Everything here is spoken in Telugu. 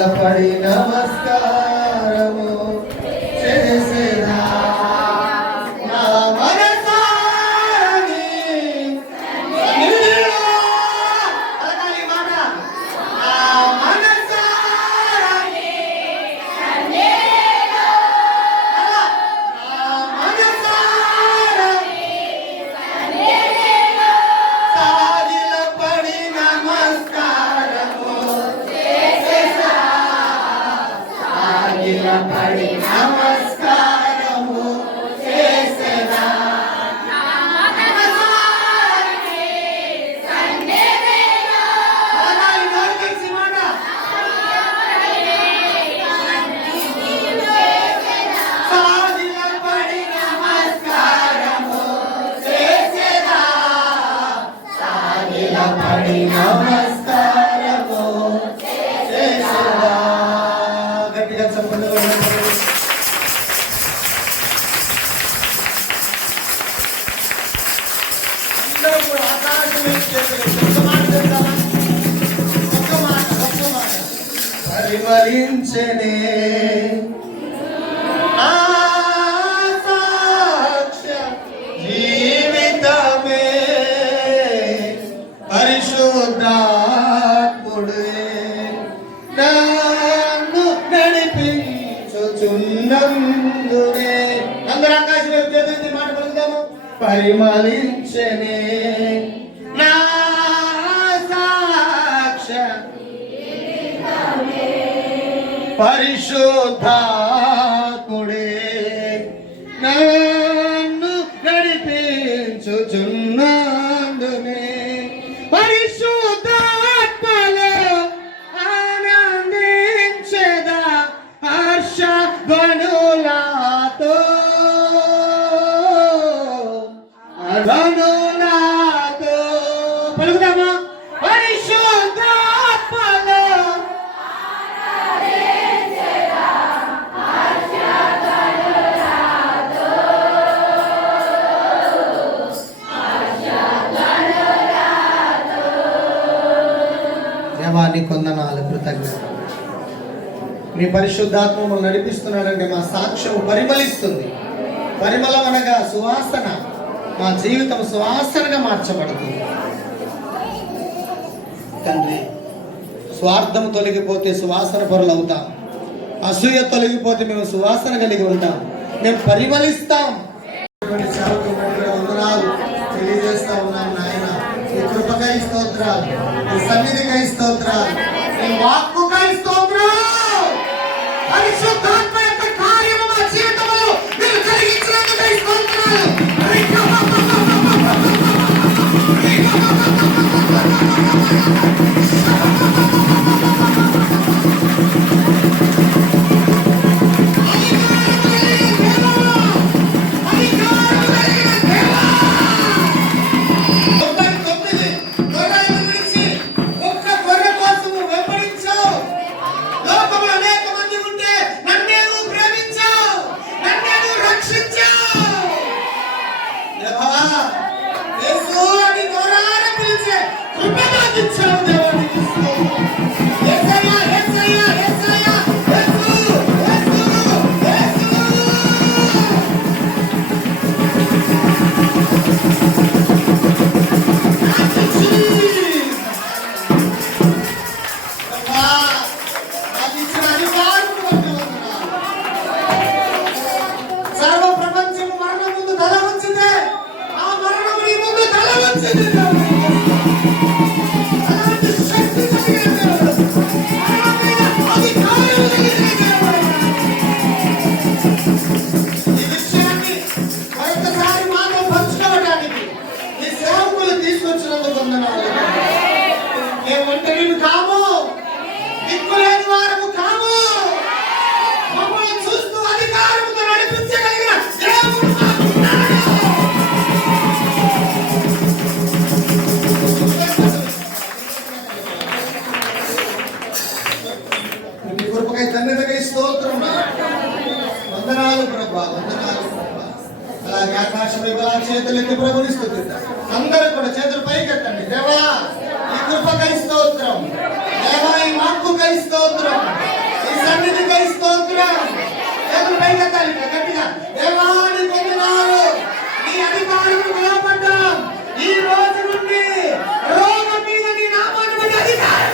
సాగిలపడి నమస్కారము చేసేదా నా మనసాని సన్నిధిలో. అలగాలి మాట. నా మనసాని సన్నిధిలో. నా మనసాని సన్నిధిలో సాగిలపడి నమస్కారము చేసేదా సాగిలపడి నమస్కారము చేసేదా నా మనసాని సన్నిధిలో. అలగాలి నోరు తెరిచి మాట. సాగిలపడి నమస్కారము చేసేదా సాగిలపడి నమస్కారము చేసేదా. గట్టిగా చెప్పండి. అందరూ కూడా ఆకాశం వైపు చేతులు ఎత్తి ఒక్క మాట చెప్తారా? ఒక్క మాట. పరిమళించెనే నా సాక్ష్య జీవితమే పరిశుద్ధాత్ముడే నన్ను నడిపించుచున్నందునే. అందరూ ఆకాశం వైపు చేతులెత్తి మాట పలుకుదాము. పరిమళించెనే నా సాక్ష్య పరిశుద్ధాత్ముడే నన్ను నడిపించుచున్నందునే. పరిశుద్ధాత్మలో ఆనందించెదా హర్ష ధ్వనులతో ధ్వనులతో. పలుకుదామా? పరిశుద్ధాత్మలో దేవాన్ని కొందనాలు, కృతజ్ఞత. నీ పరిశుద్ధాత్మ మమ్మల్ని నడిపిస్తున్నాడంటే మా సాక్ష్యం పరిమళిస్తుంది. పరిమళం అనగా సువాసన. మా జీవితం సువాసనగా మార్చబడుతుంది. తండ్రి, స్వార్థం తొలగిపోతే సువాసన పరులు అవుతాం. అసూయ తొలగిపోతే మేము సువాసన కలిగి ఉంటాం. మేము పరిమళిస్తాం. వందనాలు తెలియజేస్తా ఉన్నాం నాయన. నీ కృపకై స్తోత్రాలు, నీ సన్నిధికై స్తోత్రాలు, నీ వాక్కుకై స్తోత్రాలు. పరిశుద్ధాత్మ యొక్క కార్యము మా జీవితంలో మీరు కలిగించినందుకై స్తోత్రాలు. చేతులెత్తి ప్రభుని స్తుతిద్దాం. అందరూ కూడా చేతులు పైకెత్తండి. దేవా ఈ కృపకై స్తోత్రం, దేవా ఈ వాక్కుకై స్తోత్రం. స్తోత్రాలు గట్టిగా. దేవాని పొందినారు నీ అధికారం బలపడ్డాం. ఈ రోజు నుండి రోగం మీద నీ నామాన్ని బట్టి అధికారం